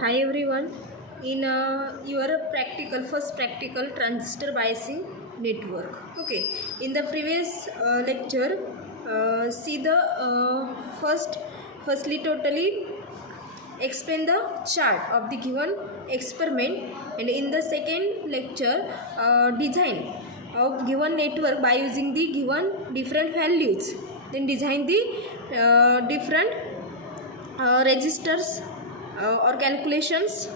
Hi everyone. In your first practical transistor biasing network. Okay. In the previous lecture, see the firstly totally explain the chart of the given experiment, and in the second lecture, design of given network by using the given different values. Then design the different registers or calculations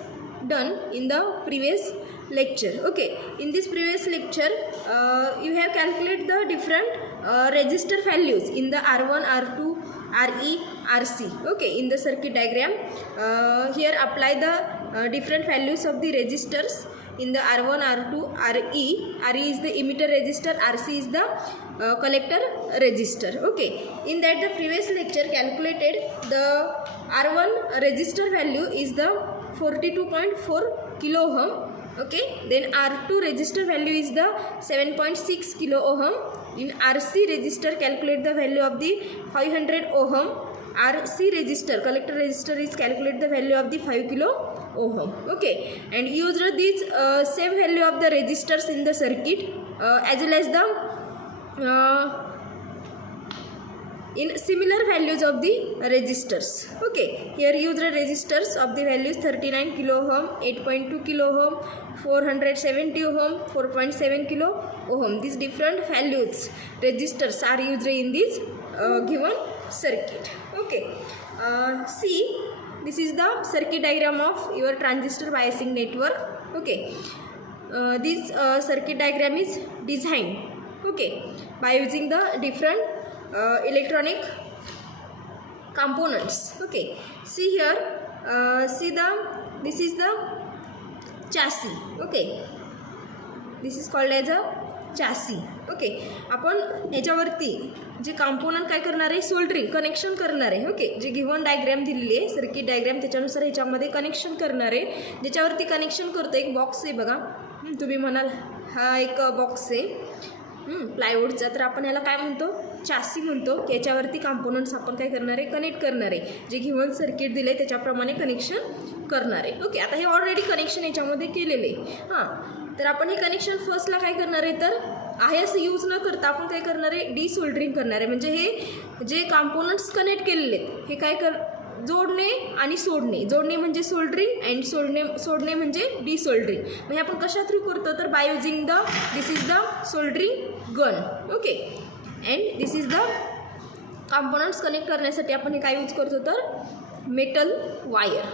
done in the previous lecture. Okay, in this previous lecture you have calculated the different register values in the R1, R2, RE, RC. Okay, in the circuit diagram here apply the different values of the registers in the R1, R2, RE. RE is the emitter resistor, RC is the collector resistor. Okay, in that the previous lecture calculated the R1 resistor value is the 42.4 kilo ohm. Okay, then R2 resistor value is the 7.6 kilo ohm. In RC resistor calculate the value of the 500 ohm. RC resistor, collector resistor, is calculate the value of the 5 kilo ohm. Okay, and use these same value of the resistors in the circuit as well as the in similar values of the resistors. Okay, here use the resistors of the values 39 kilo ohm, 8.2 kilo ohm, 470 ohm, 4.7 kilo ohm. These different values resistors are used in this given circuit. Okay, see, this is the circuit diagram of your transistor biasing network. Okay, this circuit diagram is designed, okay, by using the different electronic components. Okay, see here, this is the chassis. Okay, this is called as a chassis. Okay, आपण याच्यावरती जे component काय करणार आहे, soldering connection करणार आहे. Okay, जे given diagram दिलेली आहे सर्किट डायग्राम त्याच्यानुसार ह्याच्यामध्ये कनेक्शन करणार आहे. ज्याच्यावरती कनेक्शन करतो एक बॉक्स आहे बघा. तुम्ही म्हणाल हा एक बॉक्स आहे प्लायवूडचा, तर आपण ह्याला काय म्हणतो, चासी म्हणतो. की याच्यावरती कंपोनंट्स आपण काय करणार आहे, कनेक्ट करणार आहे. जे गिव्हन सर्किट दिले त्याच्याप्रमाणे कनेक्शन करणार आहे. ओके, आता हे ऑलरेडी कनेक्शन याच्यामध्ये केलेले आहे. हां, तर आपण हे कनेक्शन फर्स्टला काय करणार आहे, तर आहे असं यूज न करता आपण काय करणार आहे, डिसोल्डरिंग करणार आहे. म्हणजे हे जे कंपोनंट्स कनेक्ट केलेले आहेत हे काय जोडणे आणि सोडणे. जोडणे म्हणजे सोल्डरिंग अँड सोडणे म्हणजे डिसोल्डरिंग. म्हणजे आपण कशा थ्रू करतो, तर by using this is the soldering gun. Okay, and this is the components connect करण्यासाठी आपण हे काय यूज करतो, तर metal wire.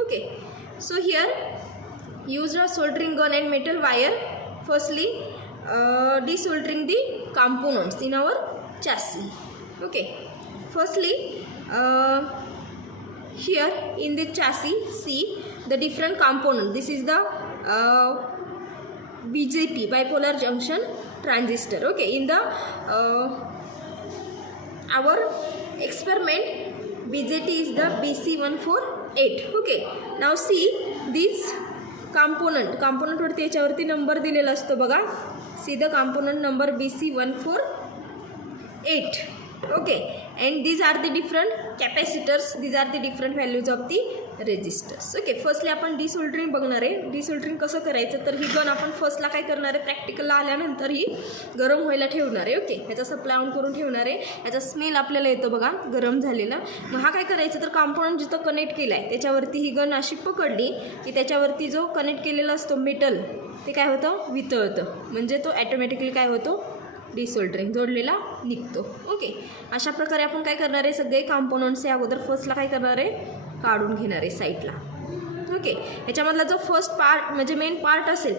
Okay, so here use a soldering gun and metal wire. Firstly desoldering the components in our chassis. Okay, firstly here in the chassis see the different component. This is the BJT, bipolar junction transistor. Okay, in the our experiment BJT is the BC148. Okay, now see this component वरती याच्यावरती number दिलेला असतो बघा. See the component number BC148. Okay, and these are the different capacitors, these are the different values of the resistors. Okay, firstly आपण desoldering बघणार आहे. Desoldering कसं करायचं, तर ही गन आपण फर्स्टला काय करणार आहे, प्रॅक्टिकलला आल्यानंतर ही गरम व्हायला ठेवणार आहे. ओके, ह्याचा सप्लाय ऑन करून ठेवणार आहे. ह्याचा स्मेल आपल्याला येतो बघा गरम झालेला. मग हा काय करायचं, तर कंपोनंट जिथं कनेक्ट केला आहे त्याच्यावरती ही गन अशी पकडली की त्याच्यावरती जो कनेक्ट केलेला असतो मेटल ते काय होतं, वितळतं. म्हणजे तो ॲटोमॅटिकली काय होतो, डिसोल्डरिंग जोडलेला निघतो. ओके, अशा प्रकारे आपण काय करणार आहे, सगळे कंपोनंट्स हे अगोदर फर्स्टला काय करणार आहे, काढून घेणार आहे साईडला. ओके, ह्याच्यामधला जो फर्स्ट पार्ट म्हणजे मेन पार्ट असेल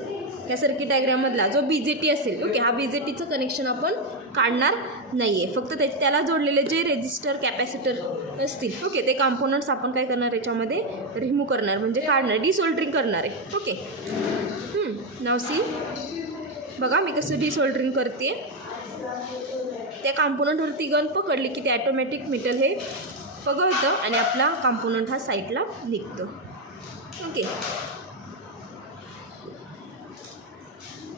त्या सर्किट डायग्राममधला जो BJT असेल. ओके, हा BJTचं कनेक्शन आपण काढणार नाही आहे. फक्त त्याला जोडलेले जे रेजिस्टर कॅपॅसिटर असतील, ओके, ते कंपोनंट्स आपण काय करणार याच्यामध्ये रिमूव्ह करणार, म्हणजे काढणार, डिसोल्डरिंग करणार आहे. ओके, नाव सी बघा मी कसं डिसोल्डरिंग करते. त्या कंपोनंटवरती गन पकडली की ते ॲटोमॅटिक मेटल हे पगळतं आणि आपला कंपोनंट हा साईडला निघतो. Okay,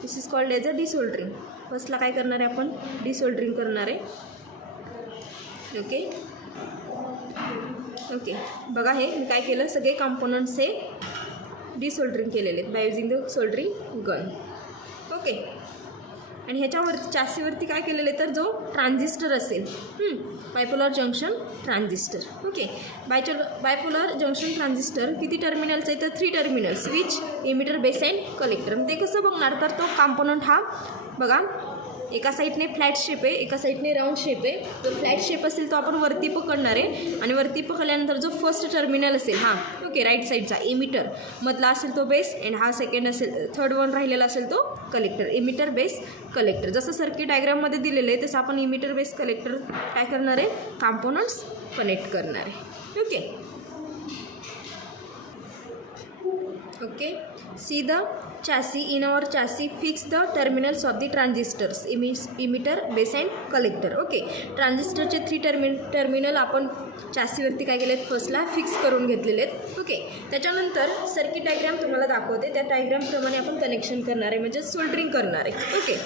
this is called as a desoldering. फर्स्टला काय करणार आहे, आपण डिसोल्डरिंग करणार आहे. ओके, ओके, बघा हे मी काय केलं, सगळे कॉम्पोनंट्स हे डिसोल्डरिंग केलेले आहेत by using the soldering gun. Okay, आणि ह्याच्यावरती चॅसीवरती काय केलेलं आहे, तर जो ट्रान्झिस्टर असेल, bipolar junction transistor. Okay, bipolar junction transistor किती टर्मिनल्स आहे, तर 3 terminals, switch, emitter, base and collector. ते कसं बघणार, तर तो कॉम्पोनंट हा बघा एका साईडने फ्लॅट शेप आहे, एका साईडने राऊंड शेप आहे. जो फ्लॅट शेप असेल तो आपण वरती पकडणार आहे, आणि वरती पकडल्यानंतर जो फर्स्ट टर्मिनल असेल हा, ओके, राईट साईडचा इमिटर मधला असेल तो बेस, अँड हा सेकंड असेल, थर्ड वन राहिलेला असेल तो कलेक्टर. Emitter, base, collector. जसं सर्किट डायग्राममध्ये दिलेलं आहे तसं आपण इमिटर, बेस, कलेक्टर काय करणार आहे, कॉम्पोनंट्स कनेक्ट करणार आहे. Okay okay, see the chassis. In our chassis fix the terminals of the transistors, emitter, base and collector. Okay, ट्रान्झिस्टरचे 3 टर्मिनल आपण चॅसीवरती काय केले आहेत, फर्स्टला फिक्स करून घेतलेले आहेत. ओके, त्याच्यानंतर सर्किट डायग्राम तुम्हाला दाखवते, त्या डायग्रामप्रमाणे आपण कनेक्शन करणार आहे, म्हणजे सोल्डरिंग करणार आहे. Okay,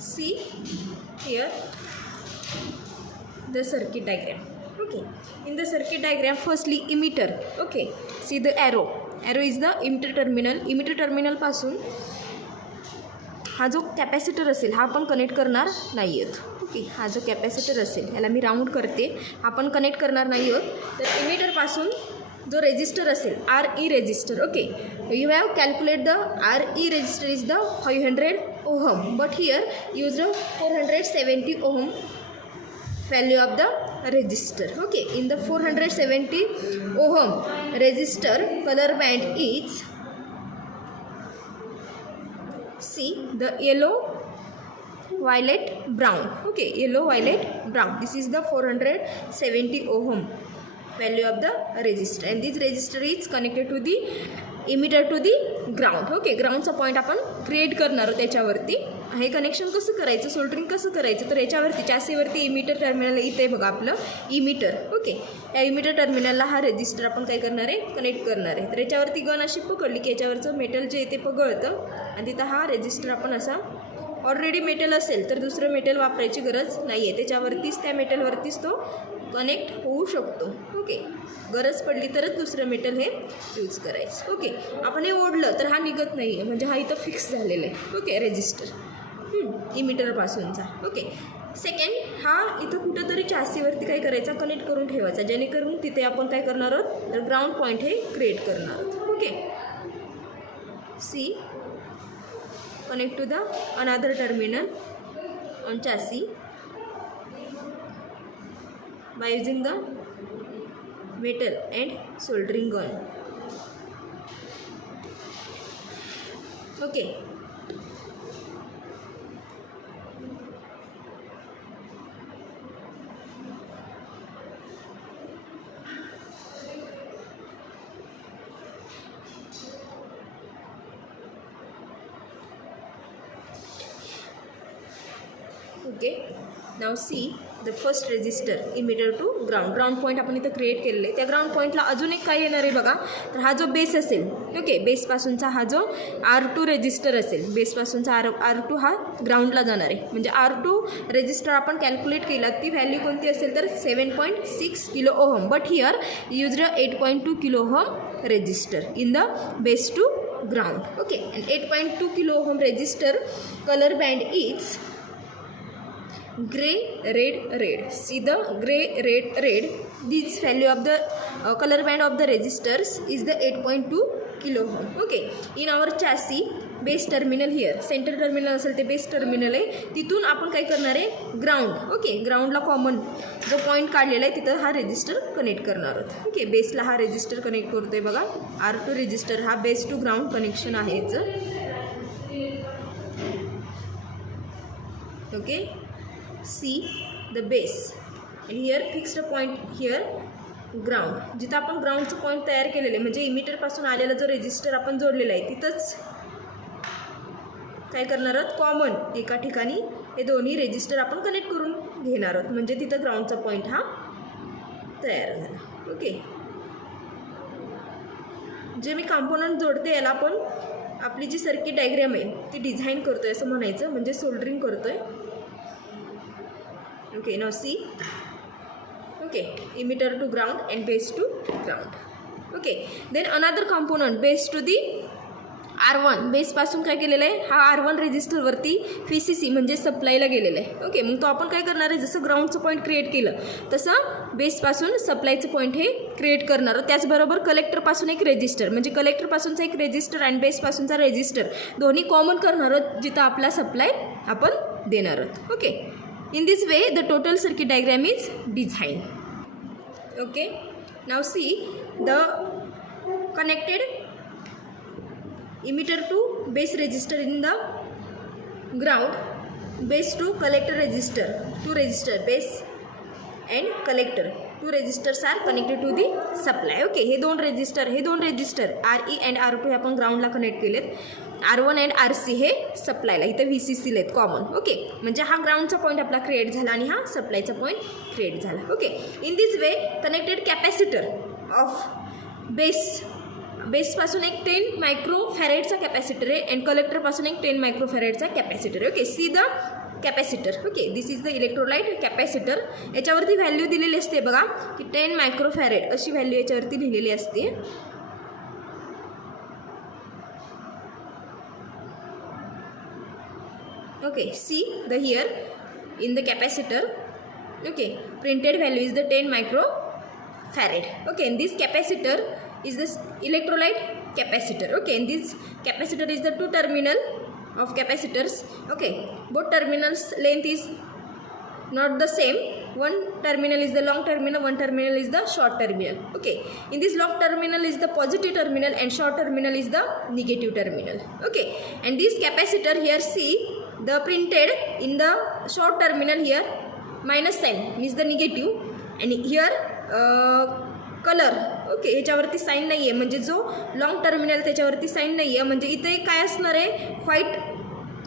see here the circuit diagram. Okay, in the circuit diagram firstly emitter. Okay, see the arrow is the emitter terminal. Emitter टर्मिनलपासून हा जो कॅपॅसिटर असेल हा आपण कनेक्ट करणार नाही आहोत. ओके, हा जो कॅपॅसिटर असेल याला मी राऊंड करते, आपण कनेक्ट करणार नाही आहोत. तर इमिटरपासून जो रेजिस्टर असेल, RE resistor. Okay, you have calculate the RE resistor is the 500 ohm, but here use the 470 ohm value of the resistor. Okay, in the 470 ohm resistor color band is, see the yellow, violet, brown. Okay, yellow, violet, brown. This is the 470 ohm value of the resistor, and this resistor is connected to the emitter to the ground. Okay, ग्राउंडचा point आपण create करणार आहोत त्याच्यावरती. हे connection कसं करायचं, soldering कसं करायचं, तर याच्यावरती चॅसीवरती इमिटर टर्मिनल इथे बघा आपलं इमिटर. ओके, या इमिटर टर्मिनलला हा रेजिस्टर आपण काय करणार आहे, कनेक्ट करणार आहे. तर याच्यावरती गन अशी पकडली की याच्यावरचं मेटल जे ते पगळतं, आणि तिथं हा रेजिस्टर आपण असा, ऑलरेडी मेटल असेल तर दुसरं मेटल वापरायची गरज नाही आहे, त्याच्यावरतीच त्या मेटलवरतीच तो कनेक्ट होऊ शकतो. ओके, गरज पडली तरच दुसरं मेटल हे यूज करायचं. ओके, आपण हे ओढलं तर हा निघत नाही आहे, म्हणजे हा इथं फिक्स झालेला आहे. ओके, रेजिस्टर इमिटरपासूनचा. ओके, सेकंड हा इथं कुठंतरी चॅसीवरती काय करायचा, कनेक्ट करून ठेवायचा, जेणेकरून तिथे आपण काय करणार आहोत, तर ग्राउंड पॉईंट हे क्रिएट करणार आहोत. Okay, see connect to the another terminal on chassis by using the metal and soldering gun. Okay, okay, now see the first resistor emitter to ground point आपण इथं क्रिएट केलेलं आहे. त्या ground पॉईंटला अजून एक काय येणार आहे बघा, तर हा जो बेस असेल, ओके, बेसपासूनचा हा जो R2 रेजिस्टर असेल, बेसपासूनचा R2 हा ग्राउंडला जाणार आहे. म्हणजे R2 रेजिस्टर आपण कॅल्क्युलेट केला, ती व्हॅल्यू कोणती असेल तर 7.6 kilo ohm, but here use 8.2 kilo ohm resistor in the base to ground. Okay, and 8.2 kilo ohm resistor colour band is gray, red. See the gray, red. This value of the color band of the resistors is the 8.2 kilo ohm. Okay, in our chassis base terminal here, centre terminal असेल ते base terminal आहे, तिथून आपण काय करणार आहे, ground. Okay, ग्राउंडला common जो पॉईंट काढलेला आहे तिथं हा रेजिस्टर कनेक्ट करणार आहोत. ओके, बेसला हा रेजिस्टर कनेक्ट करतोय बघा, R2 रेजिस्टर हा बेस टू ग्राउंड कनेक्शन आहे. ओके, सी द बेस आणि here fixed point here ground. जिथं आपण ग्राउंडचं पॉईंट तयार केलेलं आहे, म्हणजे इमिटरपासून आलेला जो रेजिस्टर आपण जोडलेला आहे तिथंच काय करणार आहोत, कॉमन एका ठिकाणी हे दोन्ही रेजिस्टर आपण कनेक्ट करून घेणार आहोत, म्हणजे तिथं ग्राउंडचा पॉईंट हा तयार झाला. ओके, जे मी कॉम्पोनंट जोडते याला आपण आपली जी सर्किट डायग्राम आहे ती डिझाईन करतोय असं म्हणायचं, म्हणजे सोल्डरिंग करतोय. Okay, now see. Okay, emitter to ground and base to ground. Okay, then another component base to the R1. Base पासून काय केलेलं आहे, हा R1 रेजिस्टरवरती VCC म्हणजे सप्लायला गेलेला आहे. ओके, मग तो आपण काय करणार आहे, जसं ग्राउंडचं पॉईंट क्रिएट केलं तसं बेसपासून सप्लायचं पॉईंट हे क्रिएट करणार. त्याचबरोबर कलेक्टरपासून एक रेजिस्टर, म्हणजे कलेक्टरपासूनचा एक रेजिस्टर आणि बेसपासूनचा रेजिस्टर दोन्ही कॉमन करणार आहोत, जिथं आपला सप्लाय आपण देणार आहोत. Okay, in this way the total circuit diagram is design. Okay, now see the connected emitter to base resistor in the ground, base to collector resistor, two resistor base and collector, two resistors are connected to the supply. Okay, हे दोन resistor RE and R2 हे आपण ग्राउंडला connect केलेत. R1 and RC हे सप्लायला, इथं VCC लेत common. Okay, म्हणजे हा ग्राउंडचा पॉईंट आपला क्रिएट झाला आणि हा सप्लायचा पॉईंट क्रिएट झाला. Okay, in this way connected capacitor of बेसपासून एक 10 मायक्रोफॅरेडचा कॅपॅसिटर आहे अँड कलेक्टरपासून एक 10 मायक्रोफॅरेडचा कॅपॅसिटर आहे. Okay, see the capacitor. Okay, this is the electrolyte capacitor. याच्यावरती व्हॅल्यू दिलेली असते बघा की 10 मायक्रोफॅरेड अशी व्हॅल्यू याच्यावरती लिहिलेली असते. Okay, see the here in the capacitor. Okay, printed value is the 10 microfarad. Okay, and this capacitor is this electrolyte capacitor. Okay, and this capacitor is the two terminal of capacitors. Okay, both terminals length is not the same. One terminal is the long terminal, one terminal is the short terminal. Okay, in this long terminal is the positive terminal and short terminal is the negative terminal. Okay, and this capacitor here, see the printed in the short terminal here minus sign means the negative and here colour. Okay, ह्याच्यावरती sine नाही आहे, म्हणजे जो long terminal त्याच्यावरती sine नाही आहे, म्हणजे इथे काय असणार आहे, व्हाईट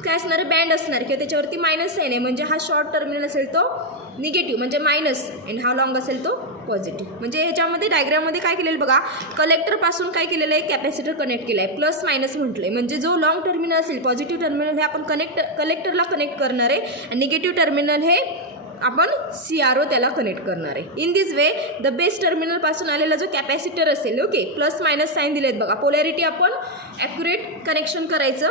काय असणार आहे, बँड असणार किंवा त्याच्यावरती मायनस साईन आहे, म्हणजे हा शॉर्ट टर्मिनल असेल तो निगेटिव्ह म्हणजे मायनस आणि हा लॉंग असेल तो पॉझिटिव्ह. म्हणजे ह्याच्यामध्ये डायग्राममध्ये काय केलेलं बघा, कलेक्टरपासून काय केलेलं आहे, कॅपॅसिटर कनेक्ट केलं आहे, प्लस मायनस म्हटलं आहे, म्हणजे जो लॉंग टर्मिनल असेल पॉझिटिव्ह टर्मिनल हे आपण कलेक्टरला कनेक्ट करणार आहे आणि निगेटिव्ह टर्मिनल हे आपण CRO त्याला कनेक्ट करणार आहे. In this way the base टर्मिनलपासून आलेला जो कॅपॅसिटर असेल, ओके, प्लस मायनस साईन दिलेत बघा, पोलॅरिटी आपण ॲक्युरेट कनेक्शन करायचं.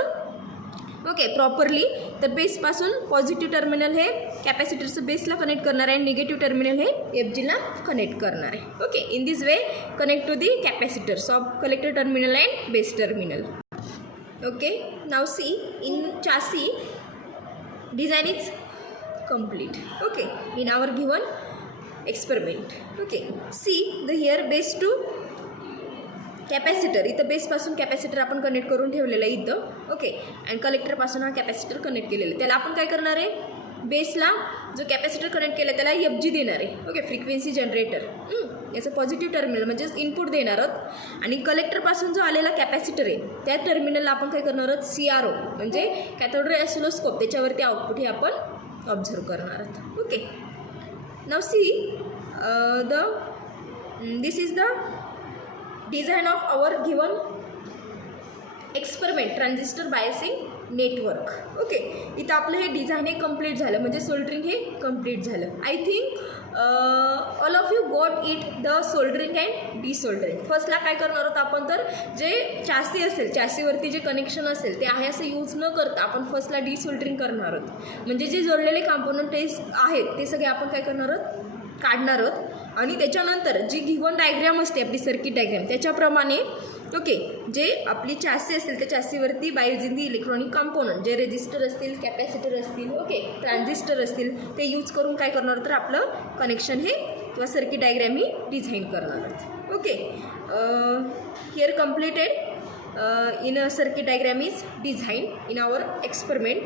Okay, properly. तर बेसपासून पॉझिटिव्ह टर्मिनल हे कॅपॅसिटरचं बेसला कनेक्ट करणार आहे आणि निगेटिव्ह टर्मिनल हे FGला कनेक्ट करणार आहे. Okay, in this way connect to the capacitors of collector terminal and base terminal. Okay, now see in chassis design is complete. Okay, in our given experiment. Okay, see the here base to capacitor, इथं बेसपासून capacitor आपण connect करून ठेवलेलं आहे इथं. Okay, आणि कलेक्टरपासून हा capacitor connect केलेला आहे. त्याला आपण काय करणार आहे, बेसला जो कॅपॅसिटर कनेक्ट केला त्याला FG देणार आहे. ओके, फ्रिक्वेन्सी जनरेटर, याचं पॉझिटिव्ह टर्मिनल म्हणजे इनपुट देणार आहोत आणि कलेक्टरपासून जो आलेला कॅपॅसिटर आहे त्या टर्मिनलला आपण काय करणार आहोत, CRO म्हणजे कॅथोड रे ऑसिलोस्कोप, त्याच्यावरती आउटपुट हे आपण ऑब्झर्व करणार आहोत. Okay, now see this is the design of our given experiment transistor biasing network. Okay, इथं आपलं हे डिझाईन हे कंप्लीट झालं, म्हणजे सोल्डरिंग हे कंप्लीट झालं. I think all of you got it the soldering and desoldering. फर्स्टला काय करणार आहोत आपण, तर जे चॅसी असेल, चॅसीवरती जे कनेक्शन असेल ते आहे असं यूज न करता आपण फर्स्टला डिसोल्डरिंग करणार आहोत. म्हणजे जे जोडलेले कॉम्पोनंट आहेत ते सगळे आपण काय करणार आहोत, काढणार आहोत आणि त्याच्यानंतर जी गिव्हन डायग्रॅम असते आपली सर्किट डायग्रॅम त्याच्याप्रमाणे ओके जे आपली चॅसी असेल त्या चॅसीवरती by using the electronic component जे रेजिस्टर असतील, कॅपॅसिटर असतील, ओके, ट्रान्झिस्टर असतील ते यूज करून काय करणार तर आपलं कनेक्शन हे किंवा सर्किट डायग्रॅम ही डिझाईन करणार आहोत. Okay, here completed in a circuit diagram is designed in our experiment.